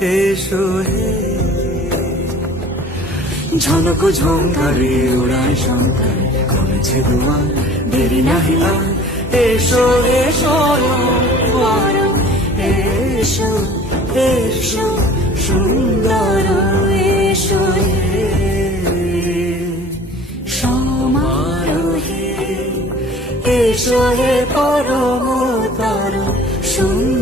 এসো হে। ঝনক ঝঙ্কারে উড়ায় শঙ্কার, কমেছে দুয়ার, দেরি নাহি আর। এসো এসো বড়, এসো এসো সুন্দর, এসো হে সমারোহে। এসো হে পরমতর সুন্দর।